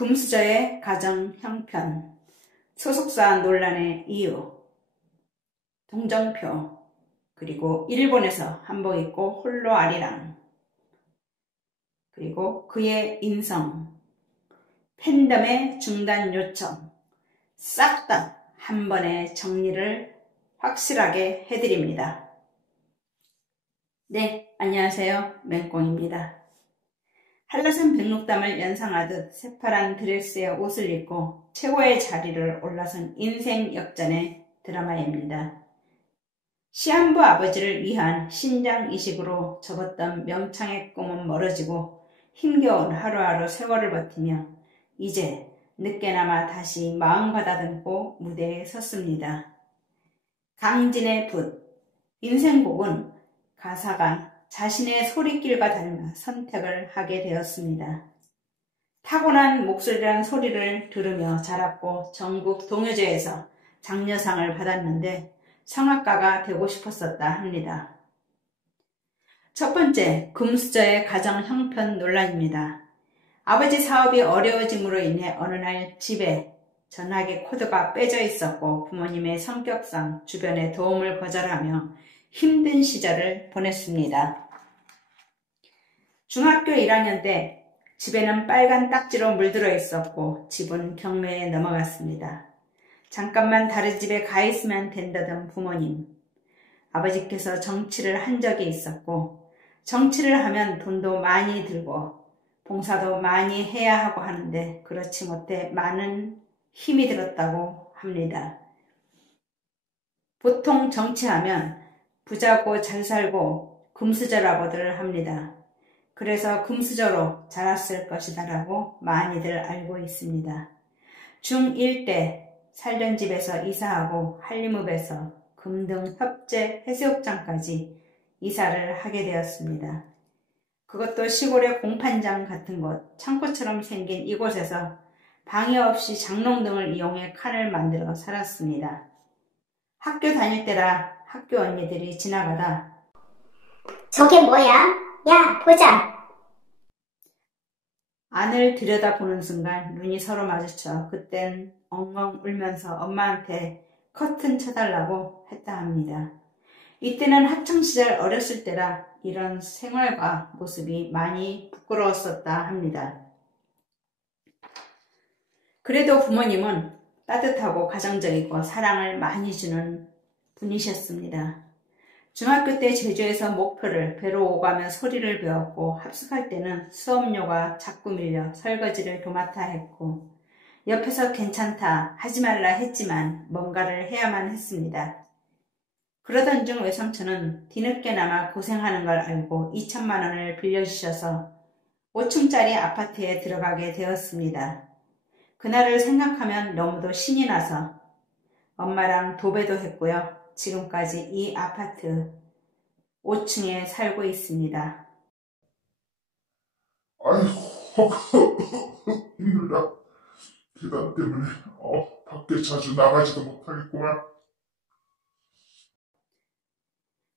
금수저의 가정 형편, 소속사 논란의 이유, 동정표, 그리고 일본에서 한복 입고 홀로 아리랑, 그리고 그의 인성, 팬덤의 중단 요청, 싹 다 한 번에 정리를 확실하게 해드립니다. 네, 안녕하세요. 맹꽁입니다. 한라산 백록담을 연상하듯 새파란 드레스에 옷을 입고 최고의 자리를 올라선 인생 역전의 드라마입니다. 시한부 아버지를 위한 신장 이식으로 접었던 명창의 꿈은 멀어지고 힘겨운 하루하루 세월을 버티며 이제 늦게나마 다시 마음 가다듬고 무대에 섰습니다. 강진의 붓, 인생곡은 가사가 자신의 소리길과 닮아 선택을 하게 되었습니다. 타고난 목소리란 소리를 들으며 자랐고 전국 동요제에서 장려상을 받았는데 성악가가 되고 싶었었다 합니다. 첫 번째, 금수저의 가정 형편 논란입니다. 아버지 사업이 어려워짐으로 인해 어느 날 집에 전화기 코드가 빼져 있었고 부모님의 성격상 주변의 도움을 거절하며 힘든 시절을 보냈습니다. 중학교 1학년 때 집에는 빨간 딱지로 물들어 있었고 집은 경매에 넘어갔습니다. 잠깐만 다른 집에 가 있으면 된다던 부모님. 아버지께서 정치를 한 적이 있었고 정치를 하면 돈도 많이 들고 봉사도 많이 해야 하고 하는데 그렇지 못해 많은 힘이 들었다고 합니다. 보통 정치하면 부자고 잘 살고 금수저라고들 합니다. 그래서 금수저로 자랐을 것이다 라고 많이들 알고 있습니다. 중1 때 살던 집에서 이사하고 한림읍에서 금등 협재 해수욕장까지 이사를 하게 되었습니다. 그것도 시골의 공판장 같은 곳, 창고처럼 생긴 이곳에서 방해 없이 장롱등을 이용해 칸을 만들어 살았습니다. 학교 다닐 때라 학교 언니들이 지나가다 저게 뭐야? 야, 보자. 안을 들여다보는 순간 눈이 서로 마주쳐 그땐 엉엉 울면서 엄마한테 커튼 쳐달라고 했다 합니다. 이때는 학창시절 어렸을 때라 이런 생활과 모습이 많이 부끄러웠었다 합니다. 그래도 부모님은 따뜻하고 가정적이고 사랑을 많이 주는 분이셨습니다. 중학교 때 제주에서 목표를 배로 오가며 소리를 배웠고 합숙할 때는 수업료가 자꾸 밀려 설거지를 도맡아 했고 옆에서 괜찮다 하지 말라 했지만 뭔가를 해야만 했습니다. 그러던 중 외삼촌은 뒤늦게나마 고생하는 걸 알고 2천만 원을 빌려주셔서 5층짜리 아파트에 들어가게 되었습니다. 그날을 생각하면 너무도 신이 나서 엄마랑 도배도 했고요. 지금까지 이 아파트 5층에 살고 있습니다. 아이고 힘들다. 계단 때문에 밖에 자주 나가지도 못하겠구만.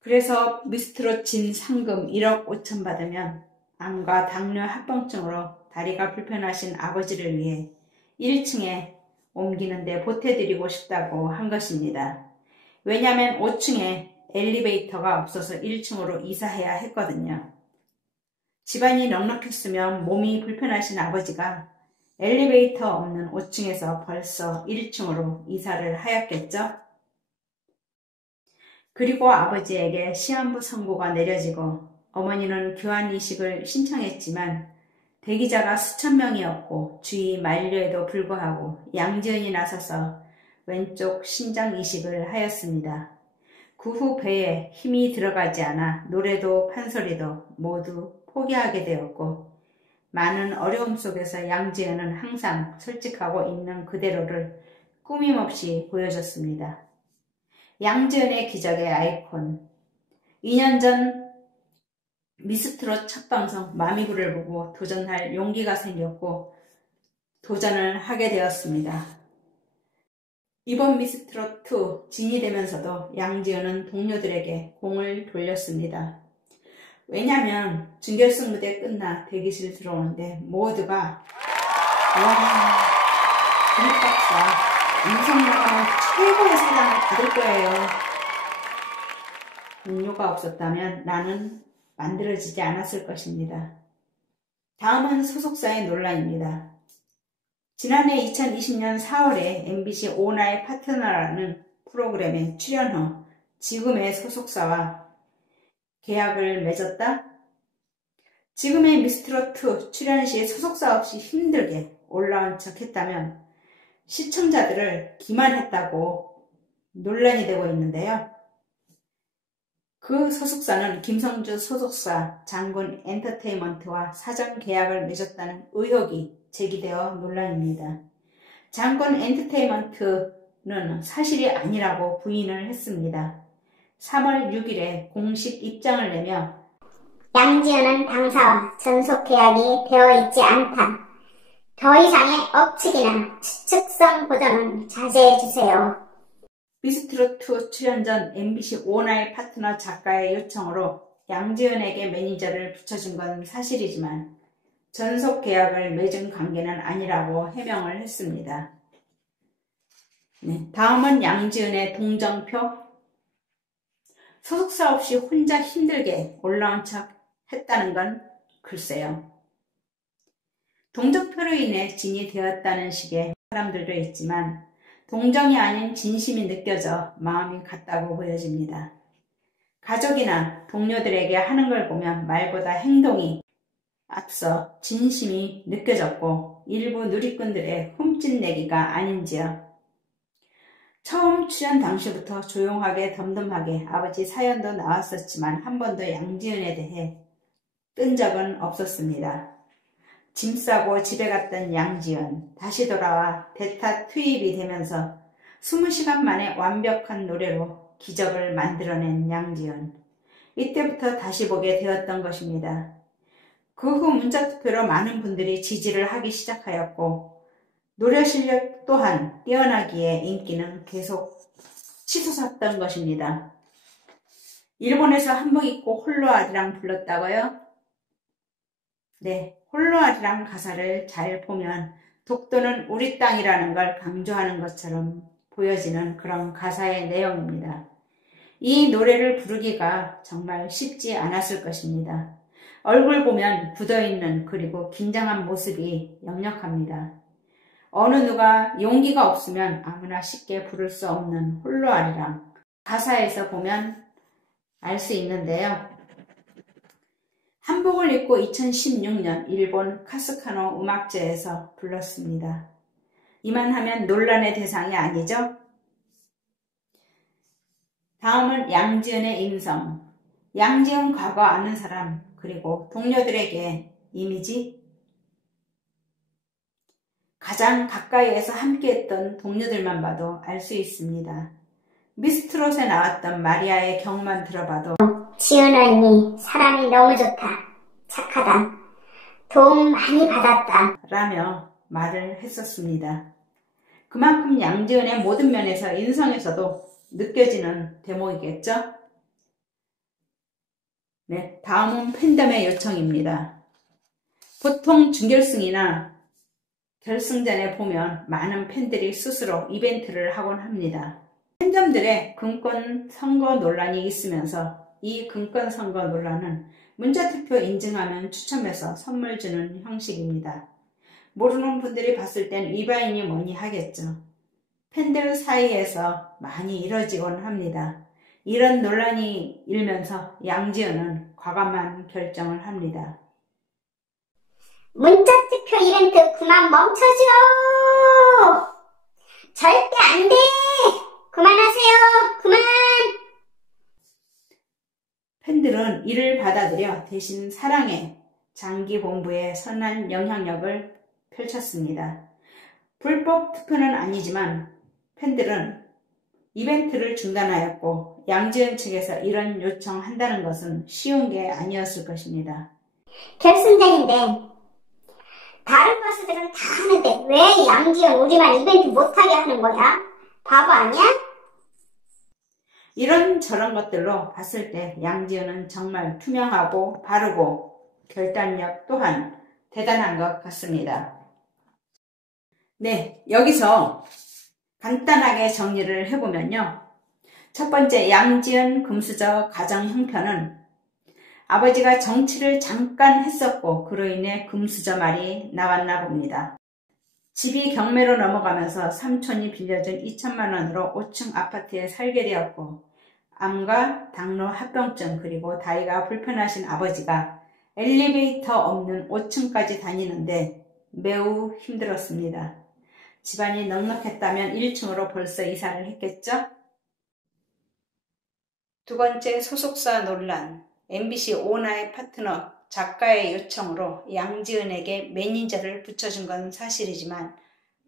그래서 미스트롯 상금 1억 5천 받으면 암과 당뇨 합병증으로 다리가 불편하신 아버지를 위해 1층에 옮기는데 보태드리고 싶다고 한 것입니다. 왜냐하면 5층에 엘리베이터가 없어서 1층으로 이사해야 했거든요. 집안이 넉넉했으면 몸이 불편하신 아버지가 엘리베이터 없는 5층에서 벌써 1층으로 이사를 하였겠죠? 그리고 아버지에게 시한부 선고가 내려지고 어머니는 교환 이식을 신청했지만 대기자가 수천 명이었고 주의 만료에도 불구하고 양지연이 나서서 왼쪽 신장 이식을 하였습니다. 그 후 배에 힘이 들어가지 않아 노래도 판소리도 모두 포기하게 되었고 많은 어려움 속에서 양지연은 항상 솔직하고 있는 그대로를 꾸밈없이 보여줬습니다. 양지연의 기적의 아이콘. 2년 전 미스트롯 첫 방송 마미구를 보고 도전할 용기가 생겼고 도전을 하게 되었습니다. 이번 미스트롯2 진이 되면서도 양지연은 동료들에게 공을 돌렸습니다. 왜냐면 준결승 무대 끝나 대기실 들어오는데 모두가 와, 김박사, 윤석열은 최고의 사랑을 받을 거예요. 동료가 없었다면 나는 만들어지지 않았을 것입니다. 다음은 소속사의 논란입니다. 지난해 2020년 4월에 MBC 오나의 파트너라는 프로그램에 출연 후 지금의 소속사와 계약을 맺었다? 지금의 미스트롯2 출연 시 소속사 없이 힘들게 올라온 척 했다면 시청자들을 기만했다고 논란이 되고 있는데요. 그 소속사는 김성주 소속사 장군 엔터테인먼트와 사전 계약을 맺었다는 의혹이 제기되어 논란입니다. 장군 엔터테인먼트는 사실이 아니라고 부인을 했습니다. 3월 6일에 공식 입장을 내며 양지연은 당사와 전속 계약이 되어 있지 않다. 더 이상의 억측이나 추측성 보도는 자제해주세요. 미스트롯2 출연 전 MBC 오나의 파트너 작가의 요청으로 양지연에게 매니저를 붙여준 건 사실이지만 전속 계약을 맺은 관계는 아니라고 해명을 했습니다. 다음은 양지연의 동정표. 소속사 없이 혼자 힘들게 올라온 척 했다는 건 글쎄요. 동정표로 인해 진이 되었다는 식의 사람들도 있지만 동정이 아닌 진심이 느껴져 마음이 같다고 보여집니다. 가족이나 동료들에게 하는 걸 보면 말보다 행동이 앞서 진심이 느껴졌고 일부 누리꾼들의 흠집내기가 아닌지요. 처음 출연 당시부터 조용하게 덤덤하게 아버지 사연도 나왔었지만 한 번도 양지연에 대해 뜬 적은 없었습니다. 짐 싸고 집에 갔던 양지연, 다시 돌아와 대타 투입이 되면서 20시간 만에 완벽한 노래로 기적을 만들어낸 양지연. 이때부터 다시 보게 되었던 것입니다. 그 후 문자투표로 많은 분들이 지지를 하기 시작하였고 노래 실력 또한 뛰어나기에 인기는 계속 치솟았던 것입니다. 일본에서 한복 입고 홀로아리랑 불렀다고요? 네, 홀로아리랑 가사를 잘 보면 독도는 우리 땅이라는 걸 강조하는 것처럼 보여지는 그런 가사의 내용입니다. 이 노래를 부르기가 정말 쉽지 않았을 것입니다. 얼굴 보면 굳어있는 그리고 긴장한 모습이 역력합니다. 어느 누가 용기가 없으면 아무나 쉽게 부를 수 없는 홀로아리랑 가사에서 보면 알 수 있는데요. 한복을 입고 2016년 일본 카스카노 음악제에서 불렀습니다. 이만하면 논란의 대상이 아니죠? 다음은 양지연의 인성. 양지연 과거 아는 사람 그리고 동료들에게 이미지 가장 가까이에서 함께했던 동료들만 봐도 알 수 있습니다. 미스트롯에 나왔던 마리아의 경우만 들어봐도 지연 언니 사람이 너무 좋다. 착하다. 도움 많이 받았다. 라며 말을 했었습니다. 그만큼 양지연의 모든 면에서 인성에서도 느껴지는 대목이겠죠? 네, 다음은 팬덤의 요청입니다. 보통 준결승이나 결승전에 보면 많은 팬들이 스스로 이벤트를 하곤 합니다. 팬덤들의 금권 선거 논란이 있으면서 이 금권 선거 논란은 문자투표 인증하면 추첨해서 선물 주는 형식입니다. 모르는 분들이 봤을 땐 위바인이 뭐니 하겠죠. 팬들 사이에서 많이 이뤄지곤 합니다. 이런 논란이 일면서 양지연은 과감한 결정을 합니다. 문자투표 이벤트 그만 멈춰줘. 절대 안 돼. 그만하세요. 그만. 팬들은 이를 받아들여 대신 사랑의 장기본부에 선한 영향력을 펼쳤습니다. 불법 투표는 아니지만 팬들은 이벤트를 중단하였고 양지연 측에서 이런 요청한다는 것은 쉬운 게 아니었을 것입니다. 결승전인데 다른 가수들은 다 하는데 왜 양지연 우리만 이벤트 못하게 하는 거야? 바보 아니야? 이런 저런 것들로 봤을 때 양지연은 정말 투명하고 바르고 결단력 또한 대단한 것 같습니다. 네, 여기서 간단하게 정리를 해보면요. 첫 번째, 양지은 금수저 가정 형편은 아버지가 정치를 잠깐 했었고 그로 인해 금수저 말이 나왔나 봅니다. 집이 경매로 넘어가면서 삼촌이 빌려준 2천만 원으로 5층 아파트에 살게 되었고 암과 당뇨 합병증 그리고 다리가 불편하신 아버지가 엘리베이터 없는 5층까지 다니는데 매우 힘들었습니다. 집안이 넉넉했다면 1층으로 벌써 이사를 했겠죠? 두 번째, 소속사 논란. MBC 오나의 파트너 작가의 요청으로 양지은에게 매니저를 붙여준 건 사실이지만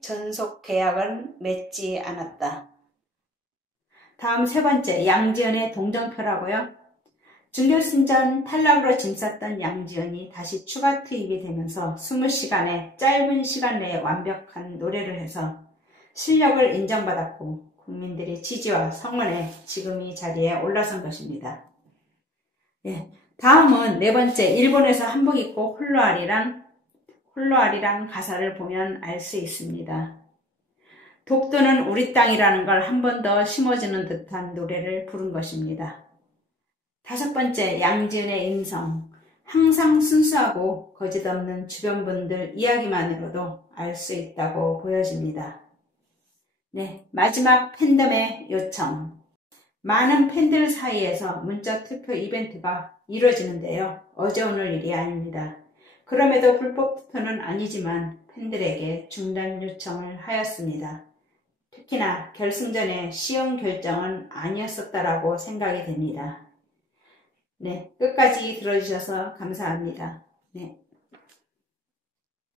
전속 계약은 맺지 않았다. 다음 세 번째, 양지은의 동정표라고요? 준결승전 탈락으로 짐 쌌던 양지은이 다시 추가 투입이 되면서 20시간의 짧은 시간 내에 완벽한 노래를 해서 실력을 인정받았고 국민들의 지지와 성원에 지금 이 자리에 올라선 것입니다. 네, 다음은 네 번째, 일본에서 한복 입고 홀로아리랑 가사를 보면 알 수 있습니다. 독도는 우리 땅이라는 걸 한 번 더 심어주는 듯한 노래를 부른 것입니다. 다섯 번째, 양지은의 인성. 항상 순수하고 거짓없는 주변 분들 이야기만으로도 알 수 있다고 보여집니다. 네, 마지막 팬덤의 요청. 많은 팬들 사이에서 문자 투표 이벤트가 이루어지는데요. 어제 오늘 일이 아닙니다. 그럼에도 불법 투표는 아니지만 팬들에게 중단 요청을 하였습니다. 특히나 결승전에 쉬운 결정은 아니었었다라고 생각이 됩니다. 네, 끝까지 들어주셔서 감사합니다. 네.